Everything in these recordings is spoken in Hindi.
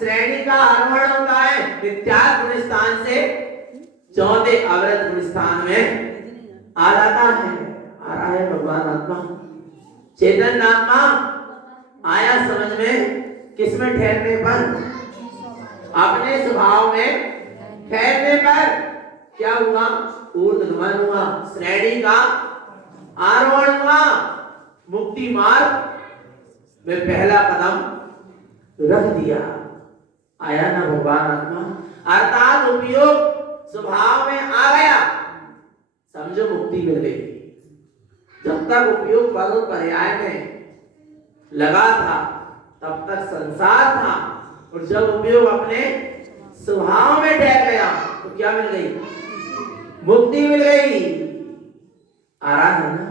श्रेणी का आरोहण होता है मिथ्यात्व गुण स्थान से चौथे अवृत गुण स्थान में आ जाता है। आ रहा है भगवान आत्मा चेतन आत्मा आया समझ में, किसमें ठहरने पर, अपने स्वभाव में ठहरने पर क्या हुआ, ऊर्ध्वगमन हुआ, श्रेणी का आरोहण हुआ, मुक्ति मार्ग में पहला कदम रख दिया। आया ना भगवान आत्मा, अर्थात उपयोग स्वभाव में आ गया, समझो मुक्ति मिल गई। जब तक उपयोग पद और पर्याय में लगा था तब तक संसार था, और जब उपयोग अपने स्वभाव में ठहर गया तो क्या मिल गई, मुक्ति मिल गई। आ रहा है ना,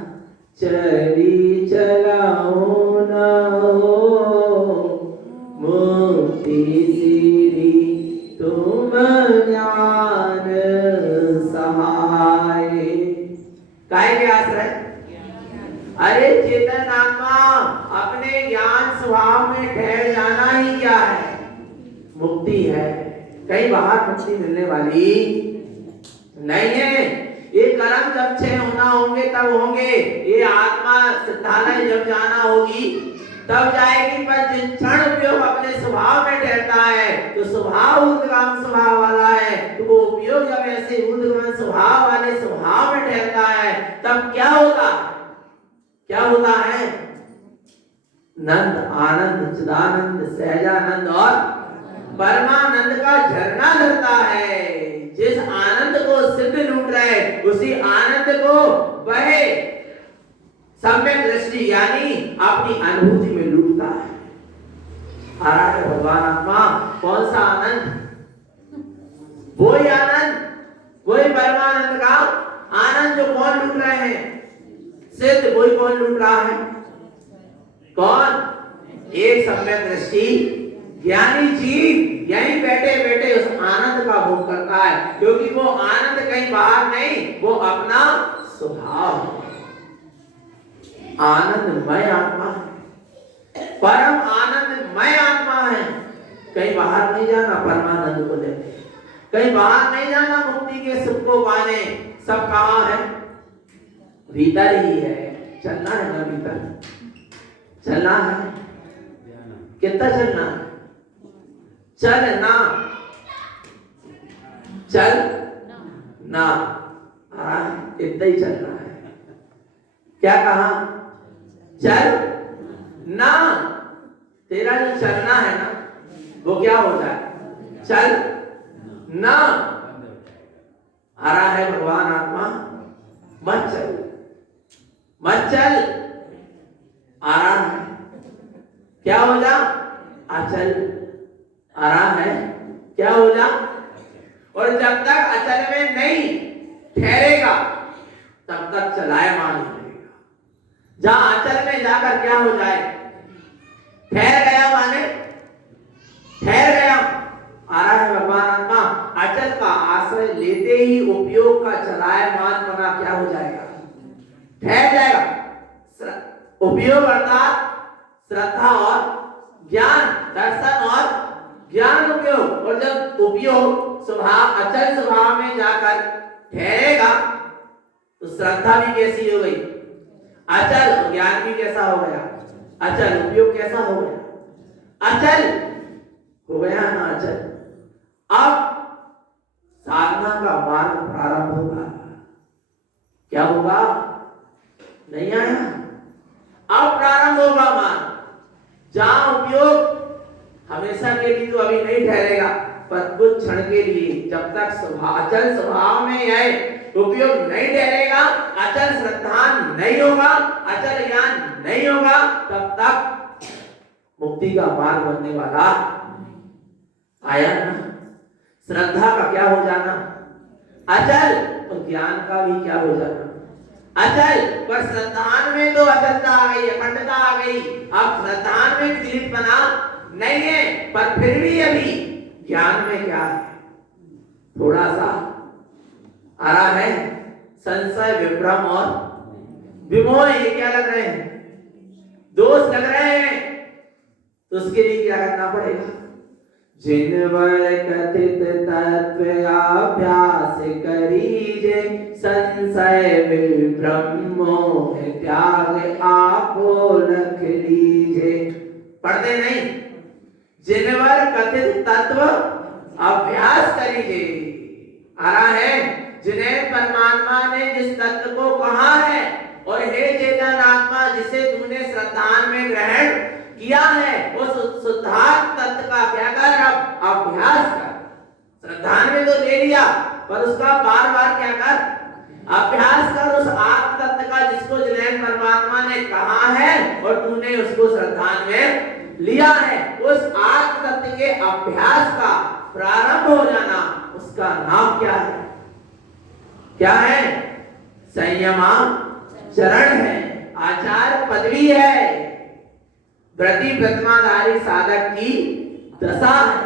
चली चलाओ ना हो मुक्ति सीरी तुम ज्ञान सहाय। काय के आश्रय, अरे चेतन आत्मा अपने ज्ञान स्वभाव में ठहर जाना ही क्या है, मुक्ति है। कहीं बाहर मुक्ति मिलने वाली नहीं है। ये कर्म जब छह होना होंगे तब होंगे, ये आत्मा सिद्धालय जब जाना होगी तब जाएगी। पर जिन क्षण उपयोग अपने स्वभाव में ठहरता है तो स्वभाव ऊर्ध्वगामी स्वभाव वाला है, तो वो उपयोग जब ऐसे ऊर्ध्वगामी स्वभाव वाले स्वभाव में ठहरता है तब क्या होता है, क्या होता है, नंद आनंद चिदानंद सहजानंद और परमानंद का झरना धरता है। जिस आनंद को सिद्ध लूट रहे उसी आनंद को बहे सम्यक दृष्टि यानी अपनी अनुभूति में लूटता है। आ रहा है भगवान आत्मा, कौन सा आनंद, वही आनंद, वही परमानंद का आनंद जो कौन लूट रहे हैं, सिद्ध, वही कौन लूट रहा है, कौन, एक सम्यक दृष्टि ज्ञानी जीव यहीं बैठे बैठे उस आनंद का भोग करता है, क्योंकि वो आनंद कहीं बाहर नहीं, वो अपना स्वभाव है। आनंदमय आत्मा है, परम आनंदमय आत्मा है। कहीं बाहर नहीं जाना परमानंद को लेते, कहीं बाहर नहीं जाना मुक्ति के सुख को पाने, सब कहाँ है, भीतर ही है। चलना है ना, भीतर चलना है, कितना चलना है, चलना, चल ना, इतना ही चलना है। क्या कहा, चल ना, तेरा जो चलना है ना वो क्या हो जाए, चल ना। आ रहा है भगवान आत्मा, मत चल, मत चल। आ रहा है, क्या हो जा, अचल। आ रहा है, क्या हो जा। और जब तक अचल में नहीं ठहरेगा तब तक चलायमान ही रहेगा। जहां अचल में जाकर क्या हो जाए, ठहर गया माने ठहर गया। आ रहा है भगवान आत्मा, अचल का आश्रय लेते ही उपयोग का चलायमान बना क्या हो जाएगा, ठहर जाएगा। उपयोग अर्थात श्रद्धा और ज्ञान, दर्शन और ज्ञान उपयोग। और जब उपयोग स्वभाव अचल स्वभाव में जाकर ठहरेगा तो श्रद्धा भी कैसी हो गई, अचल, ज्ञान भी कैसा हो गया, अचल, उपयोग कैसा हो गया, अचल हो गया ना, अचल। अब साधना का मार्ग प्रारंभ होगा। क्या होगा, नहीं आया, अब प्रारंभ होगा मार्ग। जहां उपयोग हमेशा के लिए तो अभी नहीं ठहरेगा, पर कुछ क्षण के लिए, जब तक अचल स्वभाव में है उपयोग नहीं ठहरेगा, अचल श्रद्धा नहीं होगा, अचल ज्ञान नहीं होगा, तब तक मुक्ति का मार्ग बनने वाला आया ना। श्रद्धा का क्या हो जाना, अचल, और ज्ञान का भी क्या हो जाना, अचल। पर श्रद्धान में तो अचलता आ गई, अखंडता आ गई। अब श्रद्धान में विचलित बना नहीं है, पर फिर भी अभी ज्ञान में क्या है, थोड़ा सा आ रहा है संशय, विभ्रम और विमोह। ये क्या लग रहे हैं, दोष लग रहे हैं। तो उसके लिए क्या करना पड़ेगा, जिनवर कथित तत्व अभ्यास करीजे, संशय विभ्रम मोह त्याग आपो लख लीजे। पढ़ते नहीं, जिनवर कथित तत्व अभ्यास करीजे, आ रहा है जिन्हें परमात्मा ने जिस तत्व को कहा है, और हे चेतन आत्मा जिसे तूने श्रद्धान में ग्रहण किया है, उस शुद्धात्म तत्व का क्या कर, अब अभ्यास कर। श्रद्धान में तो ले लिया, पर उसका बार बार क्या कर, अभ्यास कर। उस आत्म तत्व का जिसको जिन्हें परमात्मा ने कहा है और तूने उसको श्रद्धान में लिया है, उस आत्म तत्व के अभ्यास का प्रारंभ हो जाना, उसका नाम क्या है? क्या है? संयमा चरण है, आचार पदवी है, व्रति प्रतिमाधारी साधक की दशा है।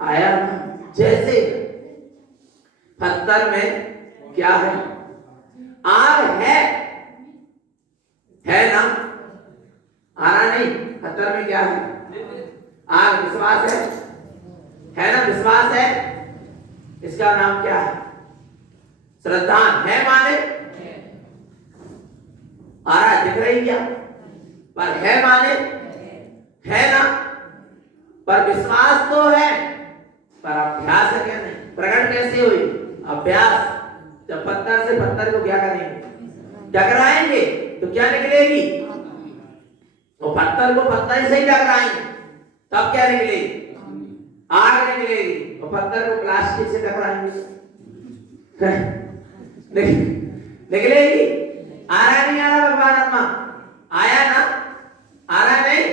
आया जैसे पत्थर में क्या है? आग है ना? आ रहा नहीं? पत्थर में क्या है? आग। विश्वास है ना? विश्वास है, इसका नाम क्या है? श्रद्धा है। माने आ रहा, दिख रही क्या? पर है माने है ना? पर विश्वास तो है, पर अभ्यास है क्या? नहीं। प्रकट कैसे हुई? अभ्यास। जब पत्थर से पत्थर को क्या करेंगे? टकराएंगे तो क्या निकलेगी? वो पत्थर को पत्थर से ही टकराएंगे, तब क्या निकलेगी? आग निकलेगी। और पत्थर को प्लास्टिक से टकराएंगे, निकलेगी? आ रहा नहीं? आ रहा भगवान आत्मा? आया ना? आ रहा नहीं?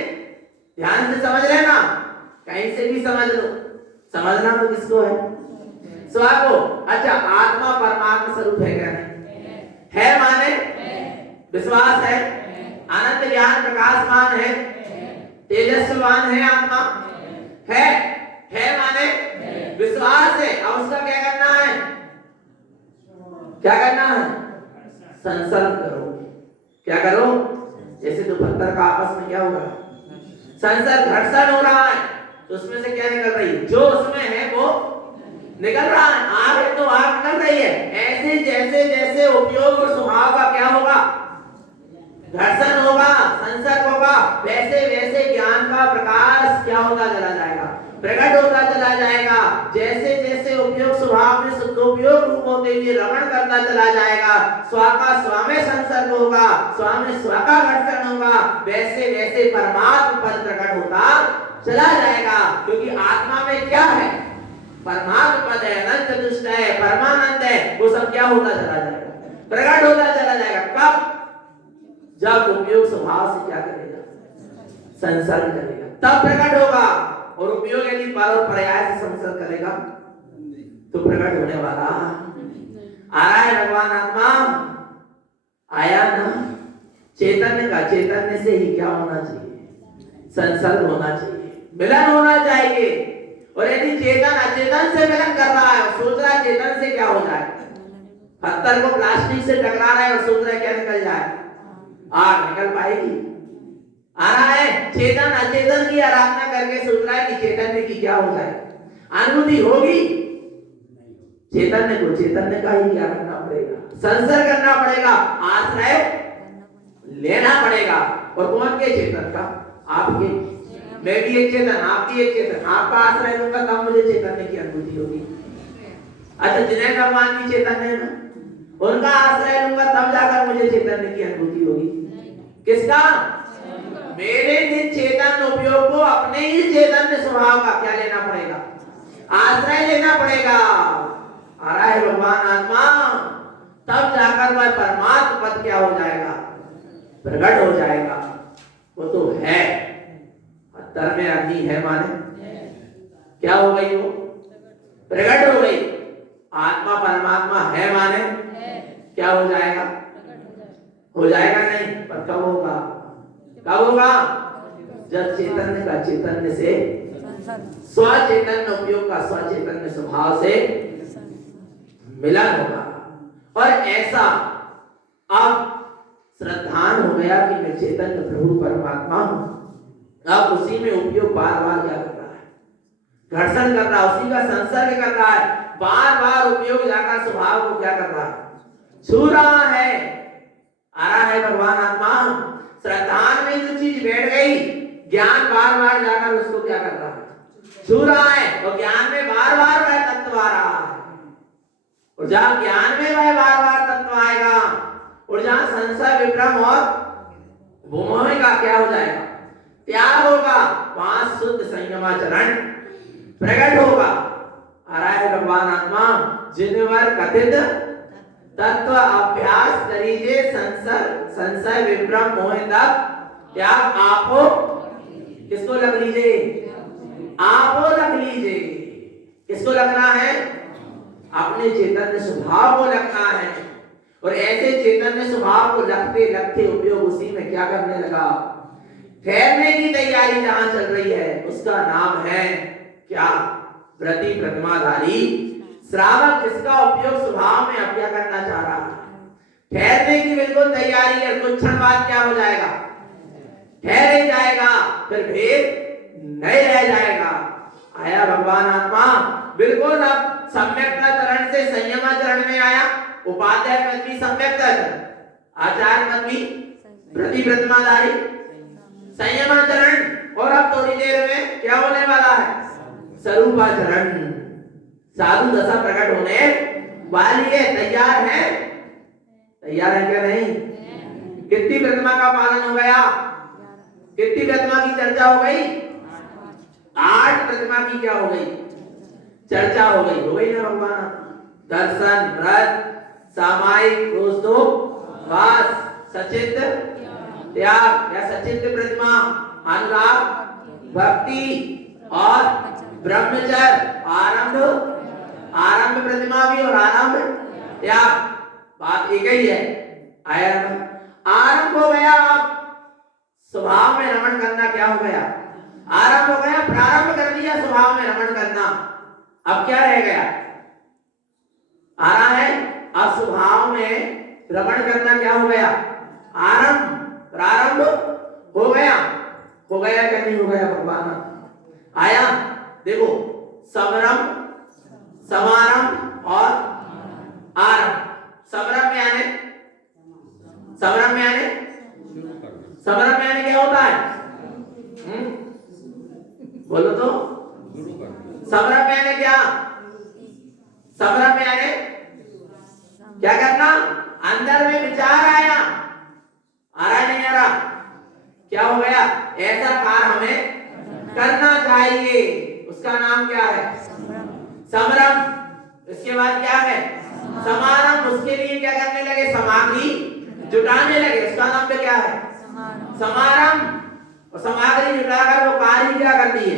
ध्यान से समझ रहे ना? कहीं से भी समझ लो, समझना तो किसको है? स्व को। अच्छा, आत्मा परमात्मा स्वरूप है क्या? नहीं है। माने विश्वास है, आनंद ज्ञान प्रकाशमान है, तेजस्वान है। आत्मा है माने विश्वास है। अब उसका क्या करना है? क्या करना है? संसर्ग करो। क्या करो? जैसे दो पत्थर का आपस में क्या होगा? संसर्ग, घर्षण हो रहा है, तो उसमें से क्या निकल रही है? जो उसमें है वो निकल रहा है। आग है तो आग निकल रही है। ऐसे जैसे जैसे उपयोग और स्वभाव का क्या होगा? घर्षण होगा, संसर्ग होगा, वैसे वैसे ज्ञान का प्रकाश क्या होता चला जाएगा? प्रकट होता चला जाएगा। जैसे जैसे उपयोग स्वभाव में शुद्धोपयोग रूप होते हुए रमण करता चला जाएगा, स्व का स्व में संसर्ग होगा, स्व में स्व का घर्षण होगा, वैसे वैसे परमात्मा पद प्रकट होता चला जाएगा। क्योंकि आत्मा में क्या है? परमात्मा पद है, अनंत दुष्ट है, परमानंद है। वो सब क्या होता चला जाएगा? प्रकट होता चला जाएगा। कब? जब उपयोग स्वभाव से क्या करेगा? संसर्ग करेगा, तब प्रकट होगा। और उपयोग यदि पर और पर्याय से संसर्ग करेगा तो प्रकट होने वाला आ रहा है। भगवान आत्मा आया ना? चैतन्य का चैतन्य से ही क्या होना चाहिए? संसर्ग होना चाहिए, मिलन होना चाहिए। और यदि चेतन अचेतन से मिलन कर रहा है और सोच रहा है चेतन से क्या हो जाए, पत्थर को प्लास्टिक से टकरा रहा है और सोच रहा है क्या निकल जाए? आग निकल पाएगी? आ रहा है? चेतन अचेतन की आराधना करके सोच रहा है कि चैतन्य की क्या हो जाए? अनुभूति होगी? चैतन्य को चैतन्य का ही क्या करना पड़ेगा? संसर्ग करना पड़ेगा, आश्रय लेना पड़ेगा। और कौन के? चेतन का। आपके, मैं भी एक चेतन, आप भी एक चेतन। आपका आश्रय लूंगा तब मुझे चैतन्य की अनुभूति होगी। अच्छा, जिन्हें भगवान की चेतन है ना, उनका आश्रय लूंगा तब जाकर मुझे चैतन्य की अनुभूति होगी। किसका? मेरे निज चेतन उपयोग को अपने ही चैतन्य स्वभाव का क्या लेना पड़ेगा? आश्रय लेना पड़ेगा। आ रहा है भगवान आत्मा, तब जाकर वह परमात्मा पद क्या हो जाएगा? प्रकट हो जाएगा। वो तो है, पत्थर में अग्नि है माने क्या हो गई? वो प्रकट हो गई। आत्मा परमात्मा है माने क्या हो जाएगा? हो जाएगा नहीं, पर कब होगा? कब होगा? जब चैतन्य का चैतन्य से स्वचैतन्य उपयोग का स्वचैतन्य स्वभाव से मिलन होगा। और ऐसा अब श्रद्धान हो गया कि मैं चैतन्य प्रभु परमात्मा हूं। अब उसी में उपयोग बार बार क्या कर रहा है? घर्षण कर रहा है, उसी का संसर्ग कर रहा है, बार बार उपयोग जाकर स्वभाव को क्या कर रहा है, छू रहा है। आ रहा है भगवान आत्मा, श्रद्धा में जो चीज बैठ गई, ज्ञान बार बार जाकर उसको क्या कर रहा है, छू रहा है, और ज्ञान में बार बार वह तत्व आ रहा है। और जहां ज्ञान में वह बार बार तत्व आएगा, और जहां संशय विभ्रम और मोह का क्या हो जाएगा, त्याग होगा, वहां शुद्ध संयमाचरण प्रकट होगा। आ रहा है भगवान आत्मा, जिनवर कथित तत्व अभ्यास करीजे, संशय विभ्रम मोह तक त्याग आपो, किसको लग लीजिए, आपो लग लीजिए। किसको लगना है, अपने चैतन्य स्वभाव को लगना है। और ऐसे चैतन्य स्वभाव को लगते लगते उपयोग उसी में क्या करने लगा, ठहरने की तैयारी जहां चल रही है, उसका नाम है क्या, व्रति प्रतिमाधारी श्रावक, जिसका उपयोग स्वभाव में अब क्या करना चाह रहा है, ठहरने की बिल्कुल तैयारी है। कुछ क्षण बाद क्या हो जाएगा, ठहर ही जाएगा, फिर भेद नहीं रह जाएगा। आया भगवान आत्मा, बिल्कुल अब सम्यक्ताचरण से संयमाचरण में आया। उपाध्याय पद भी सम्यक्ताचरण, आचार्य पद भी व्रति प्रतिमाधारी संयमाचरण, और अब थोड़ी देर में क्या होने वाला है, स्वरूपाचरण, साधु दशा प्रकट होने वाली है। तैयार है, तैयार है क्या नहीं? कितनी प्रतिमा का पालन हो गया, कितनी प्रतिमा की चर्चा हो गई, 8 प्रतिमा की क्या हो गई, चर्चा हो गई ना भगवान। दर्शन, व्रत, सामायिक, वास, सचित त्याग या सचित प्रतिमा, अनुराग, भक्ति और ब्रह्मचर्य, आरंभ प्रतिमा भी और आरंभ त्याग, बात एक ही है। आया आरंभ हो गया, स्वभाव में रमण करना क्या हो गया, आरंभ हो गया, प्रारंभ कर दिया स्वभाव में रमण करना। अब क्या रह गया, आ रहा है, अब स्वभाव में रमण करना क्या हो गया, आरंभ, प्रारंभ हो गया क्या नहीं हो गया भगवान। आया देखो, समरम, समारंभ और आरंभ। समरम में आने, समरम में आने, समरम में आने क्या होता है, बोलो तो, समरम में आने क्या, समरम में आने क्या करना, अंदर में विचार आया, आ रहा नहीं आ रहा, क्या हो गया, ऐसा कार्य हमें करना चाहिए, उसका नाम क्या है, समरम। इसके बाद क्या है, समारंभ, उसके लिए क्या करने लगे, सामग्री जुटाने लगे, उसका नाम पे क्या है, समारंभ। और सामग्री जुटाकर वो कार्य क्या कर दिए,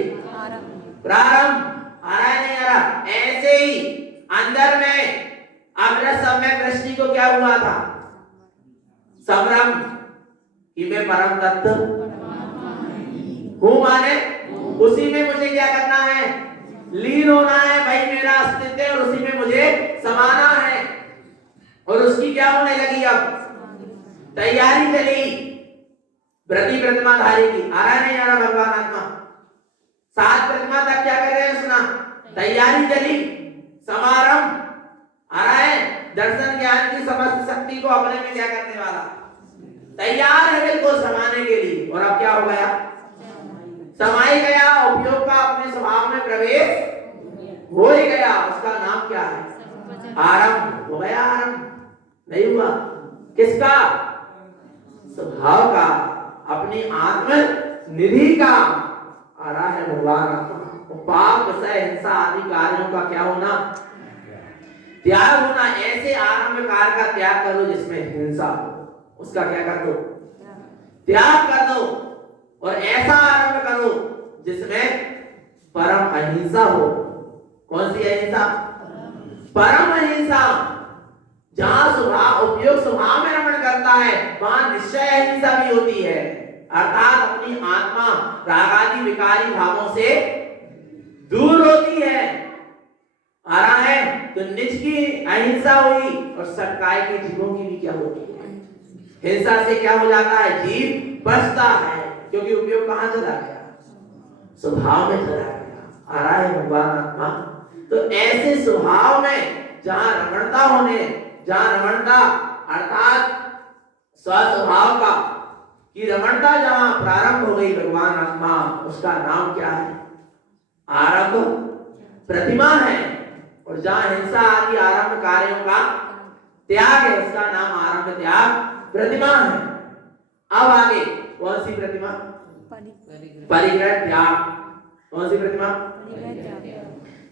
प्रारंभ। आ रहा है नहीं आ रहा, ऐसे ही अंदर में अमृत सम्यक दृष्टि को क्या हुआ था, समरम, कि मैं परम तत्व हूं, माने उसी में मुझे क्या करना है, लीन होना है, भाई मेरा अस्तित्व है, और उसी में मुझे समाना है। और उसकी क्या होने लगी, अब तैयारी चली व्रति प्रतिमाधारी की। आ रहा नहीं आ रहा भगवान आत्मा, 7 प्रतिमा तक क्या कर रहे हैं, सुना, तैयारी चली, समारंभ। आ रहा है, दर्शन ज्ञान की समस्त शक्ति को अपने में क्या करने वाला, तैयार है बिल्कुल समाने के लिए। और अब क्या हो गया, समाई गया, उपयोग का अपने स्वभाव में प्रवेश हो ही गया, उसका नाम क्या है, आरंभ हो गया। आरंभ नहीं हुआ किसका, स्वभाव का, अपनी आत्म निधि का। आ रहा है भगवान, पाप, विषय, हिंसा आदि कार्यों का क्या होना, त्याग होना। ऐसे आरंभ कार्य का त्याग करो जिसमें हिंसा हो, उसका क्या कर दो, त्याग कर दो। और ऐसा आरंभ करो जिसमें परम अहिंसा हो। कौन सी अहिंसा, परम अहिंसा। जहां स्वभाव उपयोग स्वभाव में रमण करता है, वहां निश्चय अहिंसा भी होती है, अर्थात अपनी आत्मा राग आदि विकारी भावों से दूर होती है। आ रहा है, तो निज की अहिंसा हुई, और सटकाए के जीवों की भी क्या होती है, हिंसा से क्या हो जाता है, जीव बचता है, क्योंकि उपयोग कहां चला गया, स्वभाव में चला गया। आ रहा है भगवान आत्मा। तो ऐसे स्वभाव में जहां रमणता होने, जहां रमणता अर्थात स्वस्वभाव का कि रमणता जहां प्रारंभ हो गई भगवान आत्मा, उसका नाम क्या है? आरंभ प्रतिमा है। और जहां हिंसा आदि आरंभ कार्यों का त्याग है, उसका नाम आरंभ त्याग प्रतिमा है। अब आगे कौन सी प्रतिमा? परिग्रह त्याग। कौन सी प्रतिमा?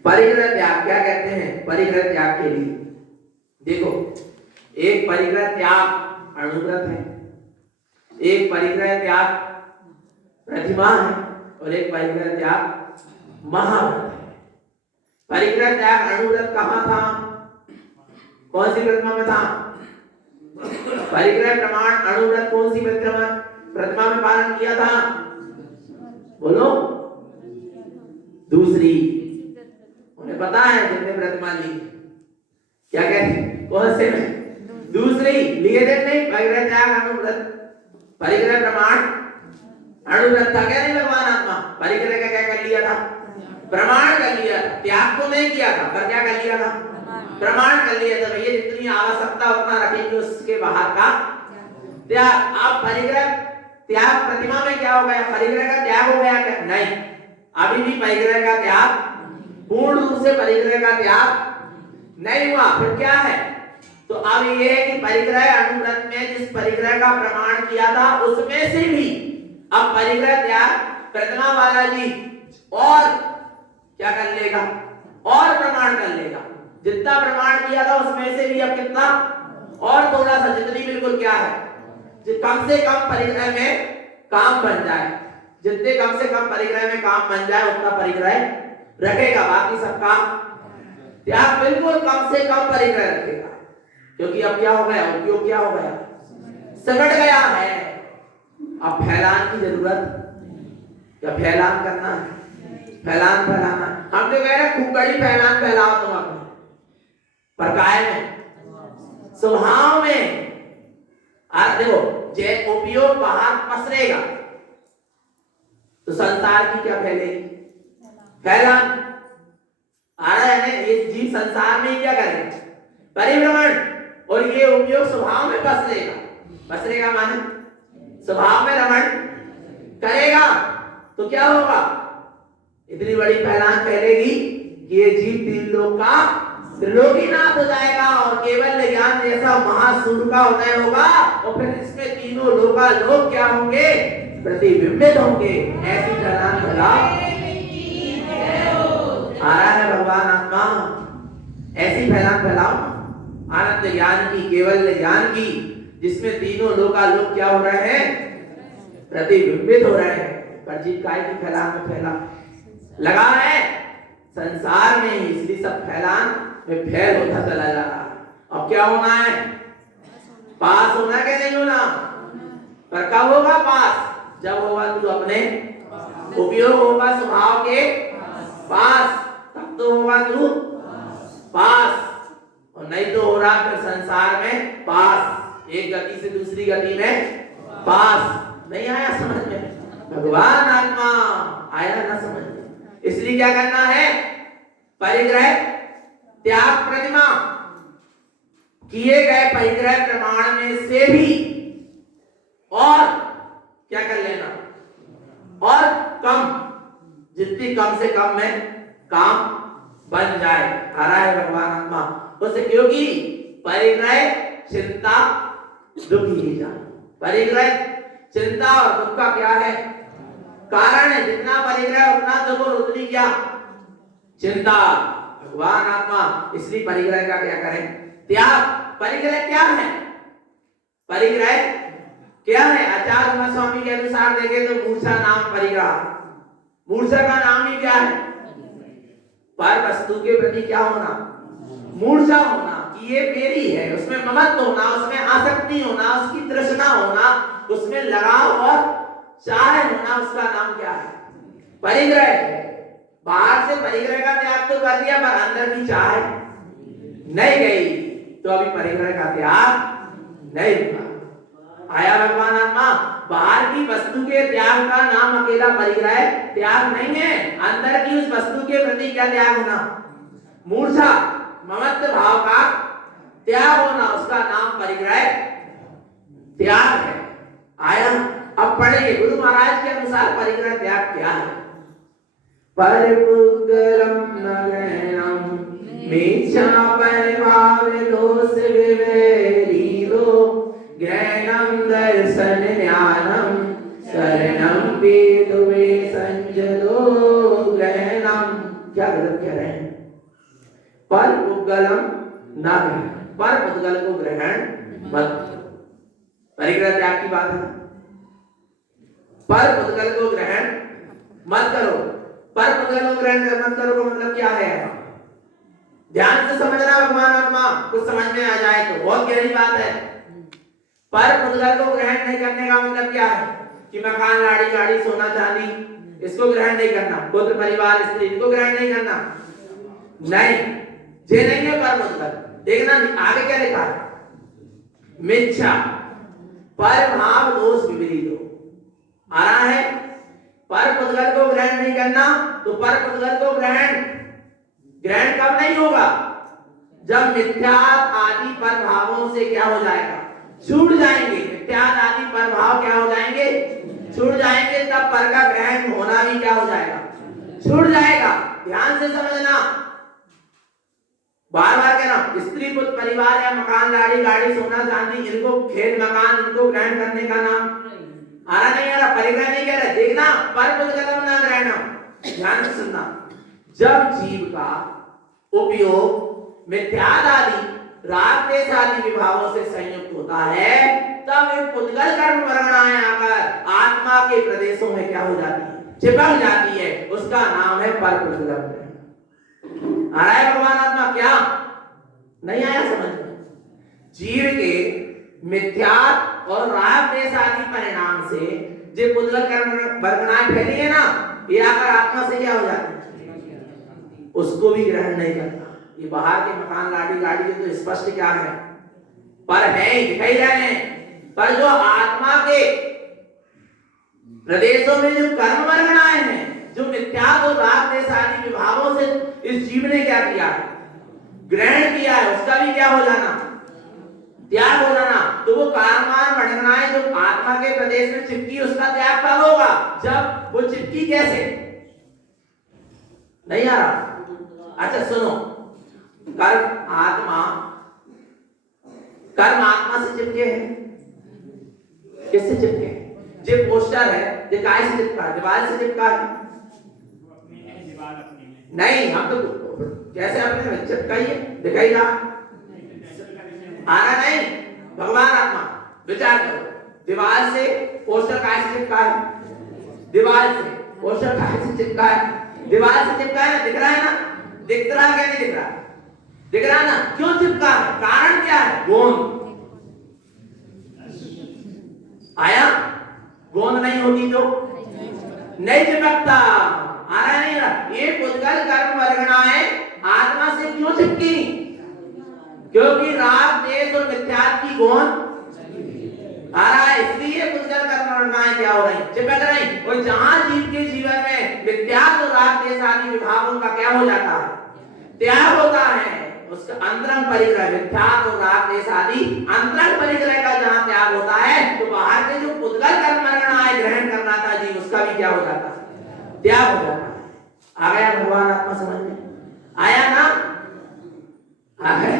परिग्रह त्याग। क्या कहते हैं परिग्रह त्याग के लिए? देखो, एक परिग्रह त्याग अणुव्रत है, एक परिग्रह त्याग प्रतिमा है, और एक परिग्रह त्याग महाव्रत है। परिग्रह त्याग अणुव्रत कहां था? कौन सी प्रतिमा में था? परिग्रह प्रमाण अणुव्रत कौन सी प्रतिमा में पालन किया था? बोलो। दूसरी। उन्हें पता है जितने प्रतिमा ली, क्या कहते? कौन से में? दूसरी लिए थे। नहीं, परिग्रह त्याग अणुव्रत, परिग्रह प्रमाण अणुव्रत था क्या? नहीं, भगवान आत्मा परिग्रह का क्या कर लिया था? प्रमाण कर लिया था। त्याग तो नहीं किया था, पर क्या कर लिया था? प्रमाण कर लिया था। भैया जितनी आवश्यकता उतना रखेंगे, उसके बाहर का त्याग। अब परिग्रह त्याग प्रतिमा में क्या हो गया? परिग्रह का त्याग हो गया क्या? नहीं, अभी भी परिग्रह का त्याग पूर्ण रूप से परिग्रह का त्याग नहीं हुआ। फिर क्या है? तो अब ये है कि परिग्रह अणुव्रत में जिस परिग्रह का प्रमाण किया था, उसमें से भी अब परिग्रह त्याग प्रतिमा वाला जी और क्या कर लेगा? और प्रमाण कर लेगा। जितना प्रमाण किया था उसमें से भी अब कितना और थोड़ा सा, जितनी बिल्कुल क्या है, कम से कम परिग्रह में काम बन जाए। जितने कम से कम परिग्रह में काम बन जाए उतना परिग्रह रखेगा, बाकी सब काम त्याग बिल्कुल कम से कम परिग्रह रखेगा। क्योंकि अब क्या हो गया? उपयोग क्या हो गया? सगट गया है। अब फैलान की जरूरत, या फैलान करना है? फैलान फैलाना, हम तो कह रहे खूब बड़ी फैलान फैलाओ तुम अपने, पर काय में? स्वभाव में। देखो, जे उपयोग बाहर पसरेगा तो संसार की क्या फैलेगी? फैलान। आ रहा है ना? इस जीव संसार में क्या करेगा? परिभ्रमण। और ये उपयोग स्वभाव में पसरेगा। पसरेगा माने स्वभाव में रमण करेगा, तो क्या होगा? इतनी बड़ी फैलान फैलेगी कि ये जीव तीन लोक का त्रिलोकीनाथ हो जाएगा, और केवल ज्ञान जैसा महासूर का उदय होगा, और फिर इसमें तीनों लोका लोग क्या होंगे? प्रतिबिंबित होंगे। ऐसी फैलान फैला आ रहा है भगवान आत्मा। ऐसी फैलान फैलाओ आनंद ज्ञान की, केवल ज्ञान की, जिसमें तीनों लोका लोग क्या हो रहे हैं? प्रतिबिंबित हो रहे हैं। पर जीव काय की फैलान में फैला लगा है संसार में ही, इसलिए सब फैलान में फैल होता चला जा रहा है। अब क्या होना है? पास होना क्या नहीं होना? पर कब होगा पास? जब होगा तू अपने उपयोग होगा स्वभाव के पास, तब तो होगा तू पास। और नहीं तो हो रहा फिर संसार में पास, एक गति से दूसरी गति में पास। नहीं आया समझ में? भगवान आत्मा आया ना समझ में? इसलिए क्या करना है? परिग्रह त्याग प्रतिमा, किए गए परिग्रह प्रमाण में से भी और क्या कर लेना? और कम, जितनी कम से कम में काम बन जाए। आ रहा है भगवान आत्मा उससे, क्योंकि परिग्रह चिंता दुख ही जान। परिग्रह चिंता और दुख का क्या है? कारण है। जितना परिग्रह उतना दुख और उतनी क्या? चिंता। भगवान आत्मा इसलिए परिग्रह का क्या करें? त्याग। परिग्रह क्या है? परिग्रह क्या है? आचार्य स्वामी के अनुसार देखें तो मूर्छा नाम परिग्रह। मूर्छा का नाम ही क्या है? पर वस्तु के प्रति क्या होना? मूर्छा होना, कि ये मेरी है, उसमें ममत्व होना, उसमें आसक्ति होना, उसकी तृष्णा होना, उसमें लगाव और चाह होना, उसका नाम क्या है? परिग्रह है। बाहर से परिग्रह का त्याग तो कर दिया, पर अंदर की चाह नहीं गई, तो अभी परिग्रह का त्याग नहीं हुआ। आया भगवान आत्मा। बाहर की वस्तु के त्याग का नाम अकेला परिग्रह त्याग नहीं है, अंदर की उस वस्तु के प्रति क्या त्याग होना, मूर्छा ममत्व भाव का त्याग होना, उसका नाम परिग्रह त्याग है। आया, अब पढ़ेंगे गुरु महाराज के अनुसार परिग्रह त्याग क्या है। परिपुद्गलम न ग्रहणम मीच्छा परिभाव दोष विवेरीदो ग्रहणम दर्शन ज्ञानम शरणम वेदवे संजदो ग्रहणम। क्या गलत कह रहे हैं? परिपुद्गलम न ग्रहण, पर पुद्गल को ग्रहण मत। परिग्रह त्याग की बात है। पर पुद्गल को ग्रहण मत करो। पर पुद्गल को ग्रहण मत करो का मतलब क्या है? ध्यान से समझना भगवान आत्मा, कुछ समझ में आ जाए तो बहुत गहरी बात है। पर पुद्गल को ग्रहण नहीं करने का मतलब क्या है कि मकान लाड़ी गाड़ी सोना चांदी इसको ग्रहण नहीं करना, पुत्र परिवार स्त्री इनको ग्रहण नहीं करना, नहीं, ये नहीं है पर पुद्गल। देखना आगे क्या लिखा है, मिच्छा पर भाव दोष विपरीत हो। आ रहा है पर पुद्गल को ग्रहण नहीं करना, तो पर पुद्गल को ग्रहण कब नहीं होगा? जब मिथ्यात आदि पर भावों से क्या हो जाएगा, छूट जाएंगे। मिथ्यात आदि पर भाव क्या हो जाएंगे, छूट जाएंगे, तब पर का ग्रहण होना भी क्या हो जाएगा, छूट जाएगा। ध्यान से समझना, बार बार कह रहा हूं, स्त्री पुत्र परिवार या मकान लाड़ी गाड़ी सोना चांदी इनको खेत मकान इनको ग्रहण करने का नाम आ रहा नहीं, आ रहा परिग्रह नहीं कह रहे। देखना पर पुद्गलम न ग्रहणम, ध्यान से सुनना। जब जीव का उपयोग मिथ्यात आदि राग द्वेष आदि विभावों से संयुक्त होता है, तब वे पुद्गल कर्म वर्गणाएं आकर आत्मा के प्रदेशों में क्या हो जाती है, चिपक जाती है। उसका नाम है पर पुद्गलम। आ रहा है भगवान आत्मा? क्या नहीं आया समझ में? जीव के मिथ्यात और राग द्वेष आदि परिणाम से जो पुद्गल कर्म वर्गणाएं फैली है ना, ये आकर आत्मा से क्या हो जाती है, उसको भी ग्रहण नहीं करता। ये बाहर के मकान लाड़ी गाड़ी तो स्पष्ट क्या है, पर है, दिखाई रहे हैं। पर जो आत्मा के प्रदेशों में जो कर्म वर्गणाएं हैं, जो मिथ्यात और राग द्वेष आदि विभावों से इस जीव ने क्या किया है, ग्रहण किया है, उसका भी क्या हो जाना, त्याग हो जाना। तो वो कर्मान वर्गणाएं जो आत्मा के प्रदेश में चिपकी, उसका त्याग कब होगा? जब वो चिपकी कैसे, नहीं आ रहा? अच्छा सुनो, कर्म आत्मा से चिपके हैं। किससे चिपके हैं? जो पोस्टर है ये काय से चिपका है, दीवार से चिपका है? नहीं, हम तो कैसे अपने में चिपकाइए, दिखाई रहा आ रहा नहीं? भगवान आत्मा विचार करो, दीवार से पोस्टर काय से चिपका है, दीवार से पोस्टर काय से चिपका है, दीवार से चिपका है ना, दिख रहा है ना, दिख रहा क्या नहीं दिख रहा, दिख रहा ना? क्यों चिपका है? कारण क्या है? गोंद आया, गोंद नहीं होती तो नहीं चिपकता। आ रहा नहीं रहा? ये पुद्गल कर्म वर्गणाएं आत्मा से क्यों चिपकी? क्योंकि राग द्वेष और मिथ्यात की गोंद आ रहा है, इसलिए पुद्गल कर्म वर्गणाएं क्या हो रही, चिपक रही। और जहां जीव के जीवन में मिथ्यात और राग द्वेष आदि विभागों का क्या हो जाता है, त्याग होता है, उसका अंतरंग परिग्रह, मिथ्यात और राग द्वेष आदि अंतरंग परिग्रह का जहां त्याग होता है, तो बाहर के जो पुद्गल कर्म वर्गणाएं ग्रहण करना था जीव, उसका भी क्या हो जाता है, त्याग हो जाता है। आ गया भगवान आत्मा समझ में? आया ना? आ गया।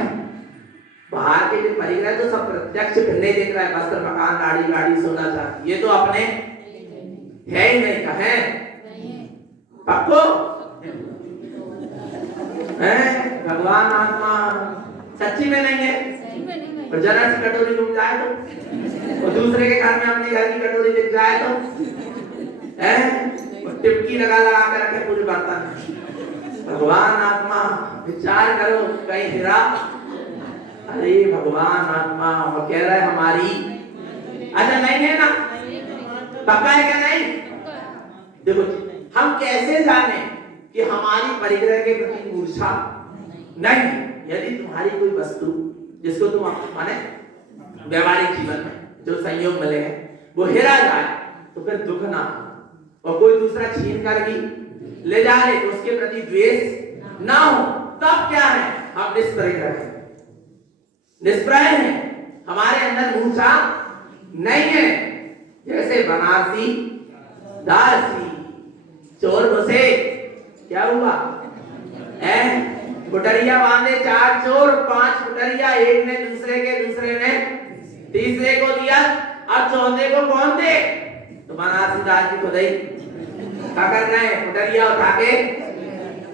बाहर के जो परिग्रह तो सब प्रत्यक्ष फिरने देख रहा है, वस्त्र मकान लाड़ी गाड़ी सोना चांदी, ये तो अपने है ही नहीं, कहे पक्को है? भगवान आत्मा सच्ची में नहीं है। और जरा सी कटोरी डूब जाए तो, और दूसरे के घर में अपने घर की कटोरी दिख जाए तो है, टिपकी लगा लगा के रखे पूरे बर्तन। भगवान आत्मा विचार करो, कहीं हीरा, अरे भगवान आत्मा वो कह रहा है हमारी, अच्छा नहीं है ना, पक्का है क्या? नहीं। देखो हम कैसे जाने कि हमारी परिग्रह के प्रति मूर्छा नहीं? यदि तुम्हारी कोई वस्तु जिसको तुम माने व्यवहारिक जीवन में जो संयोग मिले हैं वो हेरा जाए तो फिर दुख ना हो, और कोई दूसरा छीन कर भी ले जाए तो उसके प्रति द्वेष ना हो, तब क्या है हम निष्प्रह हैं, निष्प्रह हैं, हमारे अंदर मूर्छा नहीं है। जैसे बनारसी दासी चोर घुसे, क्या हुआ? कुटरिया बांधे 4 चोर, 5 कुटरिया, एक ने दूसरे ने तीसरे को दिया, अब चौथे को कौन दे? तो बनारसी दास जी खुद ही क्या कर रहे हैं? कुटरिया उठा के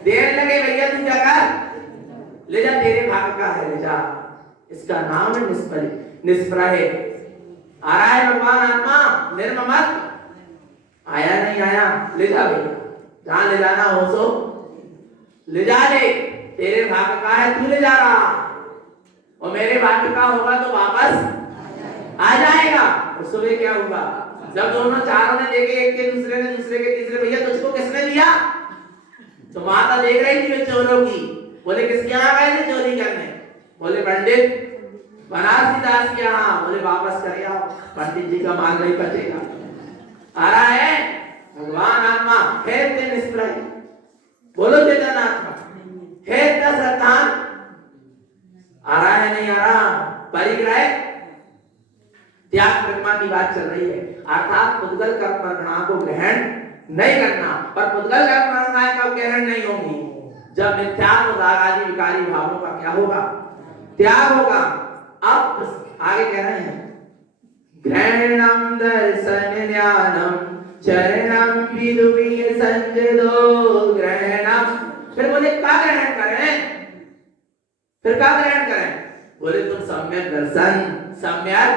देने लगे, भैया तू क्या कर, ले जा, तेरे भाग का है, ले जा। इसका नाम है निष्प्रह। आ रहा है भगवान आत्मा निर्ममत, आया नहीं आया, ले जा भैया, जहां ले जाना हो सो ले जा, ले, तेरे भाग का है, तू ले जा रहा, और मेरे भाग का होगा तो वापस आ जाएगा। और सुबह क्या होगा? जब दोनों चारों ने देखे, एक के दूसरे ने, दूसरे के तीसरे, भैया तुझको किसने दिया? तो माता देख रही थी वे चोरों की, बोले किसके यहाँ गए थे चोरी करने? बोले पंडित बनारसी दास के यहाँ। बोले वापस कर आओ, पंडित जी का माल नहीं बचेगा। आ रहा है भगवान आत्मा है निष्प्रह, बोलो चेतन आत्मा है श्रद्धान, आ रहा है नहीं आ रहा? परिग्रह त्याग प्रतिमा की बात चल रही है, अर्थात पुद्गल कर्मणा को ग्रहण नहीं करना। पर पुद्गल कर्मणा का ग्रहण नहीं होगी जब मिथ्यात्व राग आदि विकारी भावों का क्या होगा? त्याग होगा। अब आगे कह रहे हैं ग्रहणम दर्शन ज्ञानम चरणम विदुवी संजदो ग्रहणम। फिर बोले क्या ग्रहण करें? फिर क्या ग्रहण करें? बोले तुम सम्यक दर्शन, सम्यक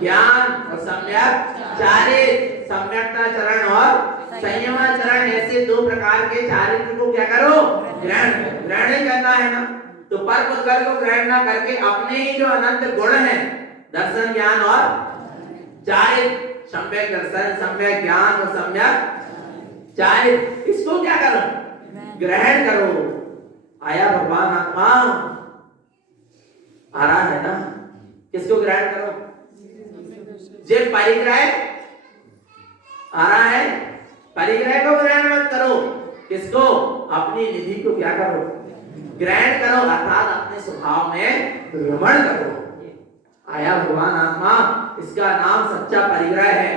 ज्ञान और सम्यक चारित्र, सम्यकता चरण और संयमाचरण, ऐसे 2 प्रकार के चारित्र को क्या करो? ग्रहण ही करना है ना। तो पर पुद्गल को ग्रहण ना करके अपने ही जो अनंत गुण हैं, दर्शन ज्ञान और चारित्र, सम्यक दर्शन, सम्यक ज्ञान और सम्यक चारित्र, इसको क्या करो? ग्रहण करो। आया भगवान आत्मा, आ रहा है ना? किसको ग्रहण करो? जे परिग्रह आ रहा है, परिग्रह को ग्रहण मत करो। किसको? अपनी निधि को क्या करो? ग्रहण करो, अर्थात अपने स्वभाव में रमण करो। आया भगवान आत्मा, इसका नाम सच्चा परिग्रह है।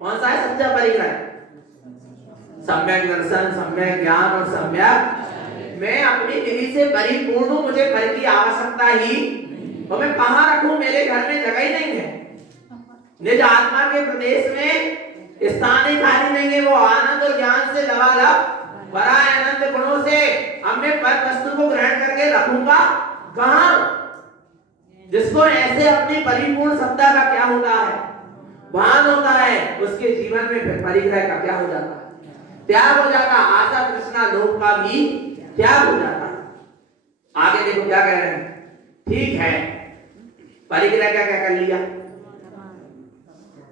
कौन सा है सच्चा परिग्रह? सम्यक दर्शन, सम्यक ज्ञान और सम्यक, मैं अपनी निधि से परिपूर्ण हूं, मुझे पर की आवश्यकता ही, और मैं कहां रखूं? मेरे घर में जगह ही नहीं है, निज आत्मा के प्रदेश में स्थान ही खाली नहीं है। वो आनंद और ज्ञान से लबालब भरा है, अनंत गुणों से। अब मैं पर वस्तु को ग्रहण करके रखूंगा कहां? जिसको ऐसे अपनी परिपूर्ण सत्ता का क्या होता है? भान होता है, उसके जीवन में फिर परिग्रह का क्या हो जाता है? त्याग हो जाता। आशा तृष्णा लोभ का भी त्याग हो जाता है। आगे देखो क्या कह रहे हैं। ठीक है, परिग्रह का क्या कर लिया?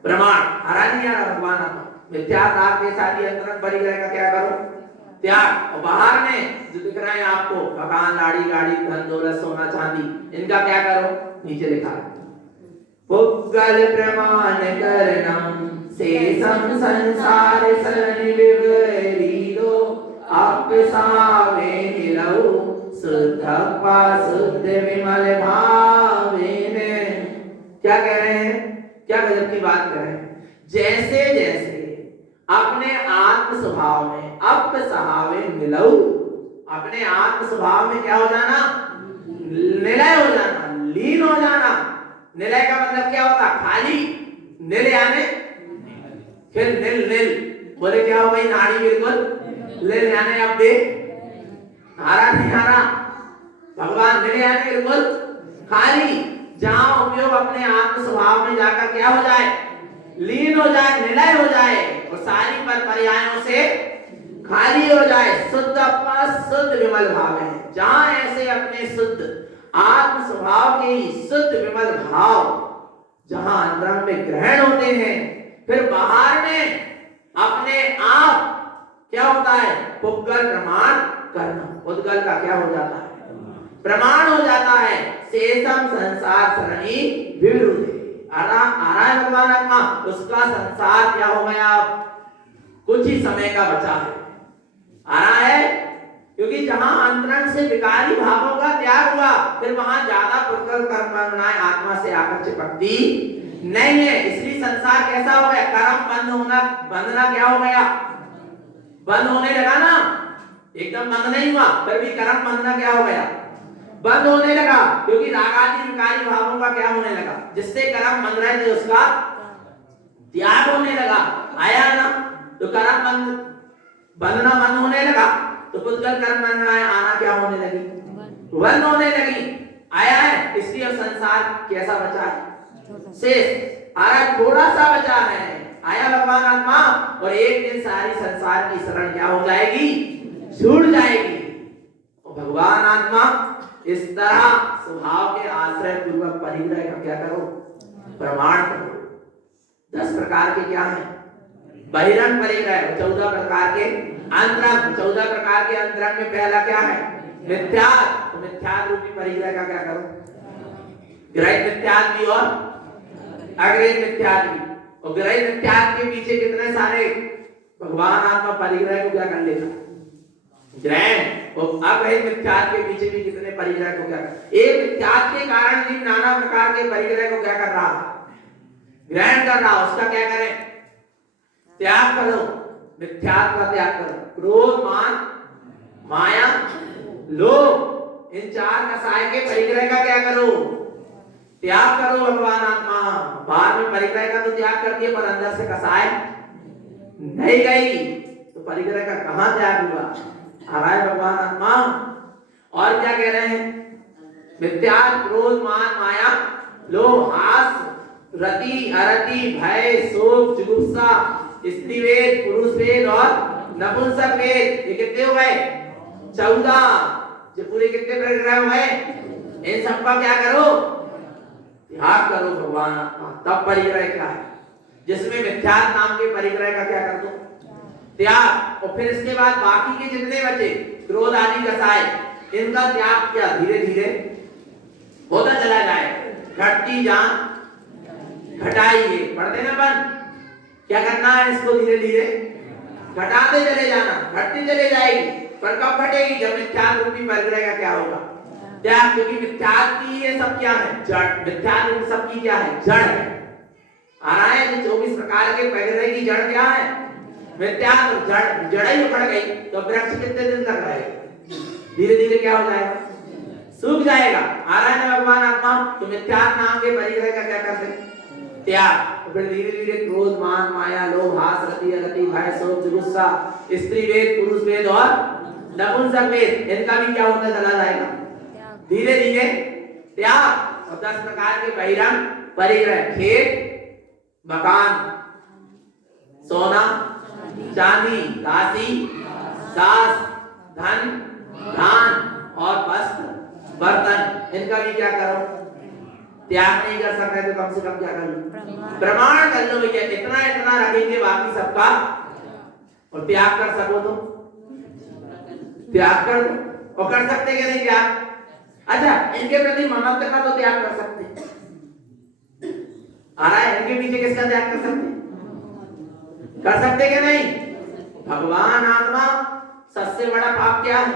प्रमाण हरा नहीं आ रहा भगवान आत्मा। मिथ्या राग के साथ अंतरंग परिग्रह का क्या करो? त्याग। और बाहर में जो दिख रहा है आपको, मकान, लाड़ी, गाड़ी, धन दौलत, सोना चांदी, इनका क्या करो? नीचे लिखा है पुद्गल प्रमाण करनम शेषम संसार सरनि विवरीदो आपसावे निलौ शुद्धप्पा शुद्ध विमल भावेने। क्या कह रहे हैं? क्या गजब की बात कर रहे हैं। जैसे जैसे अपने आत्म स्वभाव में अपसावे मिलऊ, अपने आत्म स्वभाव में क्या हो जाना? निलय हो जाना, लीन हो जाना। निलय का मतलब क्या होता? खाली। निल यानी फिर निल निल, बोले क्या हो गई? नाड़ी बिल्कुल निल यानी अब दे हारा नहीं हारा। भगवान निल यानी बिल्कुल खाली, जहां उपयोग अपने आत्म स्वभाव में जाकर क्या हो जाए? लीन हो जाए, निलय हो जाए, और सारी पर पर्यायों से खाली हो जाए। शुद्ध अपना शुद्ध विमल भाव है। जहां ऐसे अपने शुद्ध आत्म स्वभाव के ही शुद्ध विमल भाव जहां अंतरंग में ग्रहण होते हैं, फिर बाहर में अपने आप क्या होता है? पुद्गल प्रमाण करना। पुद्गल का क्या हो जाता है? प्रमाण हो जाता है। शेषम संसार सरणी विरुद्ध। आ रहा है भगवान आत्मा, उसका संसार क्या हो गया, कुछ ही समय का बचा है। आ रहा है क्योंकि जहां अंतरंग से विकारी भावों का त्याग हुआ, फिर वहां ज्यादा पुष्कल कर्मनाएं आत्मा से आकर चिपकती नहीं है। इसलिए संसार कैसा हो गया, कर्म बंधना क्या हो गया, बंद होने लगा ना, एकदम बंद नहीं हुआ, फिर भी कर्म बंधना क्या हो गया, बंद होने लगा। क्योंकि राग आदि विकारी भावों का क्या होने लगा, जिससे कर्म बंध रहे थे उसका त्याग होने लगा। आया ना, तो कर्म बंधना बंद होने लगा, तो पुष्कल कर्म बंधनाएं आना क्या होने लगी, बंद होने लगी। आया है, इसलिए अब संसार कैसा बचा है, शेष आ रहा, थोड़ा सा बचा है। आया भगवान आत्मा, और एक दिन सारी संसार की शरण क्या हो जाएगी, छूट जाएगी। और भगवान आत्मा इस तरह स्वभाव के आश्रय पूर्वक परिग्रह का क्या करो, प्रमाण करो। 10 प्रकार के क्या है, बहिरंग परिग्रह, 14 प्रकार के अंतरंग। 14 प्रकार के अंतरंग में पहला क्या है, मिथ्यात्व। तो मिथ्यात्व रूपी परिग्रह का क्या करो, ग्रहित मिथ्यात्व भी और अग्रहित मिथ्यात्व भी। और ग्रहित मिथ्यात्व के पीछे कितने सारे भगवान आत्मा परिग्रह को क्या कर लेगा, ग्रहण। और अग्रहित मिथ्यात्व के पीछे भी कितने परिग्रह को क्या कर, एक मिथ्यात्व के कारण भी नाना प्रकार के परिग्रह को क्या कर रहा है, ग्रहण कर रहा। उसका क्या करें, त्याग करो, मिथ्यात्व का त्याग करो। क्रोध, मान, माया, लोभ, इन 4 कसाय के परिग्रह का क्या करो, त्याग करो। भगवान आत्मा बाहर में परिग्रह का तो त्याग कर दिया, पर अंदर से कसाय नहीं गई, तो परिग्रह का कहां त्याग हुआ। आ रहा है भगवान आत्मा, और क्या कह रहे हैं, मिथ्यात्व, क्रोध, मान, माया, लोभ, आस, रति, अरति, भय, शोक, जुगुप्सा, स्त्री वेद, पुरुष वेद और नपुंसक वेद। ये कितने हो गए, 14। जो पूरे कितने परिग्रह हो गए, इन सबका क्या करो, त्याग करो भगवान आत्मा। तब परिग्रह क्या है, जिसमें मिथ्यात्व नाम के परिग्रह का क्या कर दो, त्याग। और फिर इसके बाद बाकी के जितने बचे, क्रोध आदि कसाय, इनका त्याग क्या धीरे धीरे होता चला जाए। घटती जान घटाइए, पढ़ते ना बन, क्या करना है, इसको धीरे धीरे घटाते चले जाना, घटती चले जाएगी। पर कब घटेगी, जब मिथ्यात्व रूपी परिग्रह का क्या होगा, त्याग। क्योंकि मिथ्यात्व की ये सब क्या है, जड़। मिथ्यात्व सबकी क्या है, जड़ है। आ रहा है, जो 24 प्रकार के परिग्रह की जड़ क्या है, मिथ्यात्व। जड़ ही उखड़ गई तो वृक्ष कितने दिन तक रहेगा, धीरे धीरे क्या हो जाएगा, सूख जाएगा। आ रहा है ना भगवान आत्मा, तो मिथ्यात्व नाम के परिग्रह का क्या करते, त्याग। तो फिर धीरे धीरे क्रोध, मान, माया, लोभ, आस, रति, अरति, भय, शोक, जुगुप्सा, स्त्री वेद, पुरुष वेद और नपुंसक वेद, इनका भी क्या होता चला जाएगा, धीरे धीरे त्याग। और 10 प्रकार के बहिरंग परिग्रह, खेत, मकान, सोना, चांदी, दासी, दास, धन, धान और वस्त्र, बर्तन, इनका भी क्या करो, त्याग। नहीं कर सकते तो कम से कम क्या कर लो, प्रमाण कर लो भैया, इतना इतना रखेंगे, बाकी सबका। और त्याग कर सको तो त्याग कर दो। और कर सकते क्या नहीं त्याग, अच्छा इनके प्रति ममत्व का तो त्याग कर सकते। आ रहा है, इनके पीछे किसका त्याग कर सकते क्या नहीं, भगवान आत्मा। सबसे बड़ा पाप क्या है,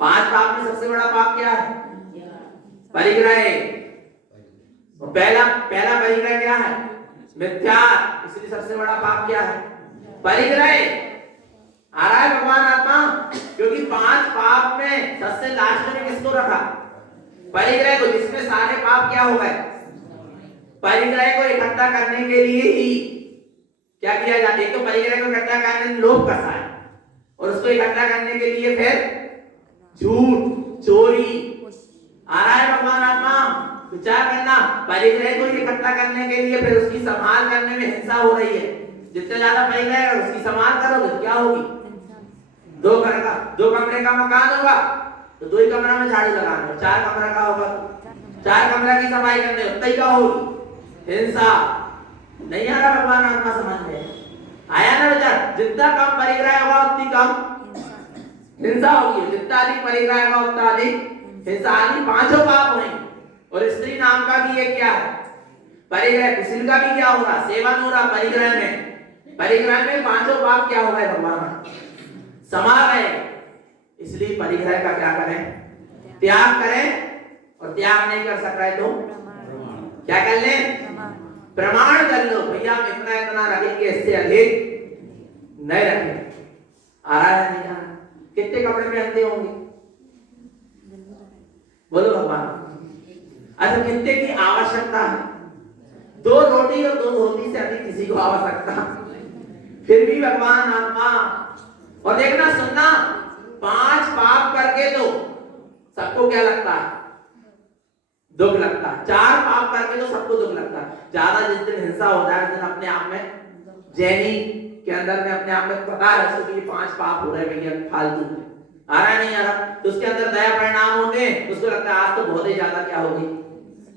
5 पाप में सबसे बड़ा पाप क्या है, परिग्रह। पहला परिग्रह क्या है, मिथ्या। इसलिए सबसे बड़ा पाप क्या है, परिग्रह। आ रहा है भगवान आत्मा, क्योंकि 5 पाप में सबसे लास्ट में किसको रखा, परिग्रह को, जिसमें सारे पाप क्या हो गए, परिग्रह को इकट्ठा करने के लिए ही क्या किया जाता है। एक तो परिग्रह को इकट्ठा करने में लोभ कसा है, और उसको इकट्ठा करने के लिए फिर झूठ, चोरी। आ रहा है भगवान आत्मा, विचार करना, परिग्रह को इकट्ठा करने के लिए फिर उसकी संभाल करने में हिंसा हो रही है। जितने ज्यादा परिग्रह है उसकी संभाल करोगे तो क्या होगी, 2 कमरे का मकान होगा तो 2 ही कमरा में झाड़ू लगाना, 4 कमरा का होगा 4 कमरा की सफाई करने, उतना ही का होगी हिंसा। नहीं आ रहा भगवान आत्मा समझ में आया ना विचार, जितना कम परिग्रह होगा उतनी कम हिंसा होगी, जितना अधिक परिग्रह होगा उतना अधिक हिंसा। आदि 5 पाप होंगे, और स्त्री नाम का भी ये क्या है, परिग्रह। कुशील का भी क्या हो रहा, सेवन हो रहा परिग्रह में। परिग्रह में पांचों पाप क्या हो गए भगवान, समा गए। इसलिए परिग्रह का क्या करें, त्याग करें। और त्याग नहीं कर सक रहे तो क्या कर लें, प्रमाण कर लो भैया हम इतना इतना रखेंगे, इससे अधिक नहीं रखेंगे। आ रहा है नहीं आ रहा, कितने कपड़े पहनते होंगे बोलो भगवान। अच्छा कितने की आवश्यकता है, 2 रोटी और 2 धोती से अधिक किसी को आवश्यकता, फिर भी भगवान आत्मा। और देखना सुनना, 5 पाप करके तो सबको क्या लगता है, दुख लगता है। 4 पाप करके तो सबको दुख लगता है। ज्यादा जिस दिन हिंसा हो जाए उस दिन अपने आप में जैनी के अंदर में अपने आप में पता है उसको कि 5 पाप हो रहे भैया फालतू में, आ रहा नहीं आ रहा, तो उसके अंदर दया परिणाम होते, उसको लगता है आज तो बहुत ही ज्यादा क्या होगी,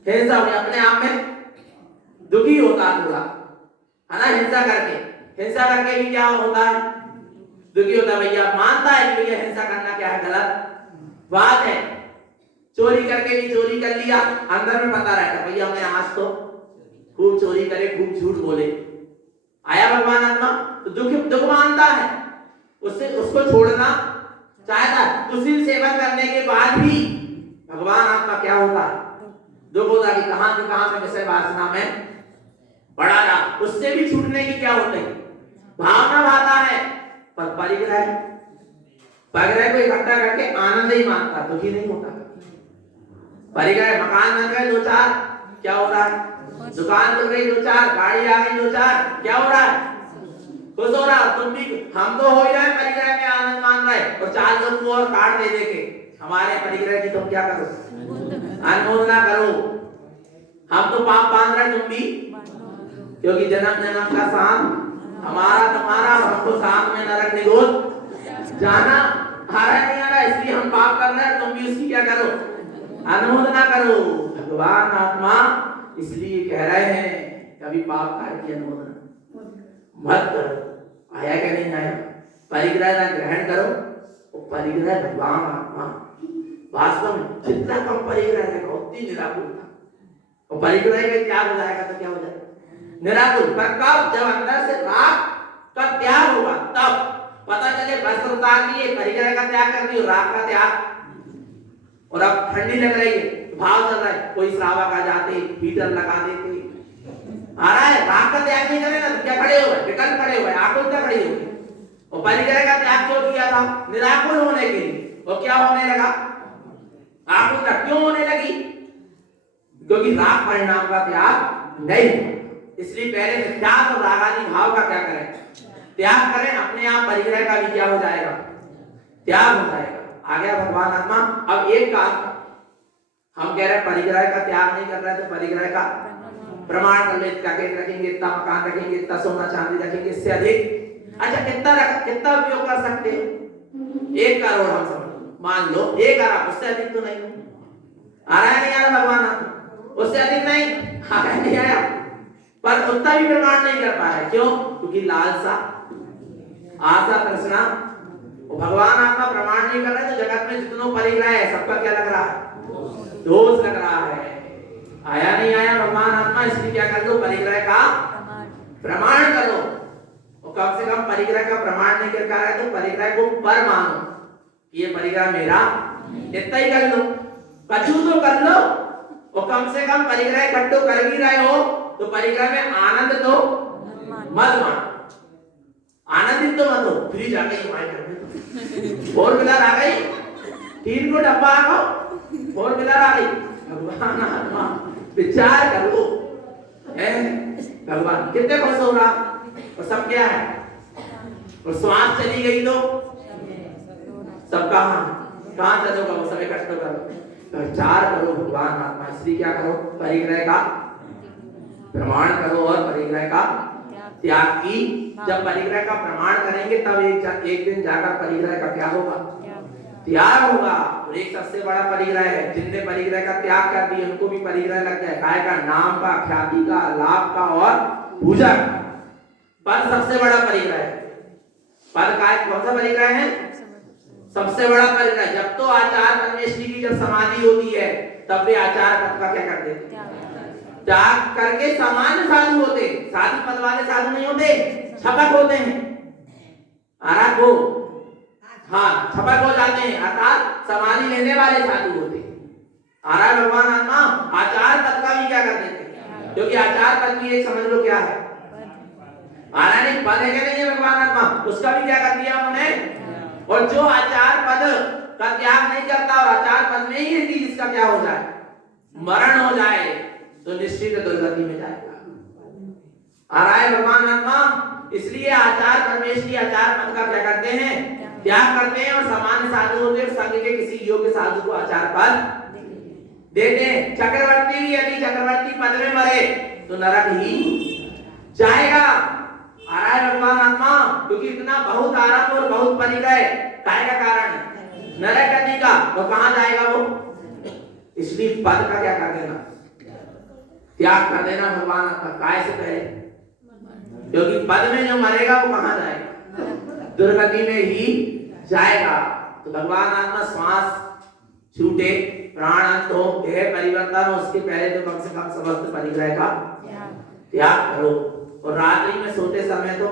हिंसा होगी, अपने आप में दुखी होता है थोड़ा, है ना। हिंसा करके भी क्या होता है, दुखी होता है। भैया मानता है कि भैया हिंसा करना क्या है, गलत बात है। चोरी करके भी चोरी कर लिया, अंदर में पता रहता भैया हमने आज तो खूब चोरी करे, खूब झूठ बोले, आया भगवान आत्मा तो दुख मानता है, उससे उसको छोड़ना चाहता है। कुशील सेवन करने के बाद भी भगवान आत्मा क्या होता है, दुख होता है कि कहां से कहां में विषय वासना में पड़ा रहा। उससे भी छूटने की क्या होती है, भावना भाता है। पर परिग्रह को इकट्ठा करके आनंद ही मानता, दुखी नहीं होता। परिग्रह मकान बन गए 2-4, क्या हो रहा है, दुकान खुल गई 2-4, गाड़ी आ गई 2-4, क्या हो रहा है, खुश हो रहा। तुम भी, हम तो हो ही रहे परिग्रह में आनंद मान रहे, और 4 लोग को और कार्ड दे देके हमारे परिग्रह की तुम क्या करो, अनुमोदना करो। हम तो पाप बांध रहे, तुम भी, क्योंकि जन्म जन्म का साथ हमारा तुम्हारा, हमको साथ में नरक निगोद जाना, आ रहा नहीं आ रहा, इसलिए हम पाप कर रहे हैं, तुम भी उसकी क्या करो, अनुमोदना करो। भगवान आत्मा इसलिए कह रहे हैं कभी पाप कार्य की अनुमोदना मत करो। आया क्या नहीं आया, परिग्रह का ग्रहण करो। और परिग्रह भगवान आत्मा वास्तव में जितना कम परिग्रह रहेगा उतनी निराकुलता, और परिग्रह का त्याग हो जाएगा तो क्या हो जाएगा, निराकुल। पर कब, जब अंदर से राग का त्याग होगा तब पता चले वस्त्र उतार लिए, परिग्रह का त्याग कर दिया, राग का त्याग। और अब ठंडी लग रही है, भाव चल रहा है, कोई श्रावक आ जाते, हीटर लगा देते, आ रहा है, राग का त्याग नहीं करे ना तो क्या खड़े हुए, विकल्प खड़े हुए, आकुलता खड़ी हो गई। और परिग्रह का त्याग क्यों किया था, निराकुल होने के लिए। और क्या होने लगा, आकुलता क्यों होने लगी, क्योंकि राग परिणाम का त्याग नहीं। इसलिए पहले विख्यात और रागादि भाव का क्या करें, त्याग करें, अपने आप परिग्रह का भी क्या हो जाएगा, त्याग हो जाएगा। आ गया भगवान आत्मा। अब एक काम हम कह रहे हैं परिग्रह का त्याग नहीं कर रहे, तो परिग्रह का प्रमाण कर ले, क्या रखेंगे, इतना मकान रखेंगे, इतना सोना चांदी रखेंगे, इससे अधिक। अच्छा कितना उपयोग कर सकते हो, 1 करोड़ हम समझ मान लो, 1 अरब, उससे अधिक तो नहीं। आ रहा है नहीं आ रहा भगवान आत्मा, उससे अधिक नहीं आ रहा नहीं आया, पर उतना भी प्रमाण नहीं कर पा रहे। क्यों, क्योंकि लालसा, आशा, तृष्णा। और भगवान आत्मा प्रमाण नहीं कर रहे, तो जगत में जितनों परिग्रह है सबका क्या लग रहा है, दोष लग रहा है। आया नहीं आया भगवान आत्मा, इसलिए क्या कर लो, परिग्रह का प्रमाण करो। और कम से कम परिग्रह का प्रमाण नहीं कर पा रहे तो परिग्रह को पर मानो, ये परिग्रह मेरा, इतना ही कर लो, कछु तो कर लो। और कम से कम परिग्रह इकट्ठो कर भी रहे हो तो परिग्रह में आनंद तो मत मानो, आनंदित तो मत हो। फ्रिज आ गई, फोर व्हीलर आ गई, 3 को डब्बा आ गया, 4 व्हीलर आ गई। भगवान आत्मा विचार करो, है भगवान कितने खुश हो रहा, और सब क्या है, और श्वास चली गई तो सब कहां चलोगा, वो सब इकट्ठा करो, विचार करो भगवान आत्मा। इसलिए क्या करो, परिग्रह का प्रमाण करो और परिग्रह का त्याग की। जब परिग्रह का प्रमाण करेंगे तब एक दिन जाकर परिग्रह का क्या होगा, त्याग होगा। और एक सबसे बड़ा परिग्रह है, जिनने परिग्रह का त्याग कर दिया उनको भी परिग्रह लग जाए, काय का, नाम का, ख्याति का, लाभ का और पूजा का। पद सबसे बड़ा परिग्रह है। पद काय, कौन सा परिग्रह है, सबसे बड़ा परिग्रह। जब तो आचार परमेष्टि की जब समाधि होती है तब भी आचार पद का क्या करते थे, त्याग करके सामान्य साधु होते। साधु पद वाले साधु नहीं होते, छपक होते हैं। आराग हो, हाँ छपक हो जाते हैं, अर्थात समाधि लेने वाले साधु होते। आराग भगवान आत्मा आचार पद का भी क्या कर देते, क्योंकि आचार पद भी एक समझ लो क्या है, आरानिक पद है क्या नहीं है भगवान आत्मा, उसका भी क्या कर दिया उन्होंने। और जो आचार पद का त्याग नहीं करता और आचार पद में ही रहती, जिसका क्या हो जाए, मरण हो जाए, तो निश्चित दुर्गति में जाएगा। आ रहा है भगवान आत्मा। इसलिए आचार परमेष्टि आचार पद का क्या करते हैं, त्याग करते हैं। और सामान्य साधु होते हैं, संघ के किसी योग्य साधु को आचार पद देते हैं। चक्रवर्ती भी यदि चक्रवर्ती पद में मरे तो नरक ही जाएगा। आ रहा है भगवान आत्मा, क्योंकि इतना बहुत आराम और बहुत परिग्रह काय का कारण है, नरक गति का, तो कहां जाएगा वो। इसलिए पद का क्या कर देना, त्याग कर देना भगवान आत्मा काय से पहले, क्योंकि पद में जो मरेगा वो कहां जाएगा, दुर्गति में ही जाएगा। तो भगवान आत्मा श्वास छूटे, प्राण अंत हो, देह परिवर्तन हो, उसके पहले तो कम से कम समस्त परिग्रह का त्याग करो। और रात्रि में सोते समय तो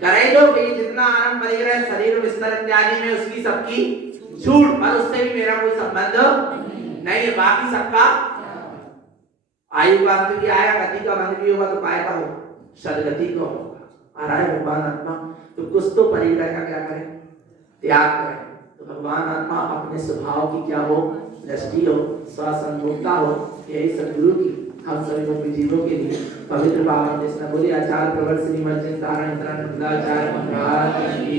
करे दो भाई, जितना आराम परिग्रह शरीर बिस्तर इत्यादि में उसकी सबकी छूट, पर उससे भी मेरा कोई संबंध नहीं है। बाकी सबका आयु का अंत भी आया, गति का बंध भी होगा, तो काय का हो, सदगति को होगा। आ रहा है भगवान आत्मा। तो कुछ तो परिग्रह का क्या करें, त्याग करें। तो भगवान आत्मा अपने स्वभाव की क्या हो, दृष्टि हो, स्वसंभूता हो, यही सदगुरु की हम सभी मुक्ति जीवों के लिए पवित्र पावन कृष्ण बोले आचार्य प्रवर श्री मज्जन तारण तरन आचार्य मंगल की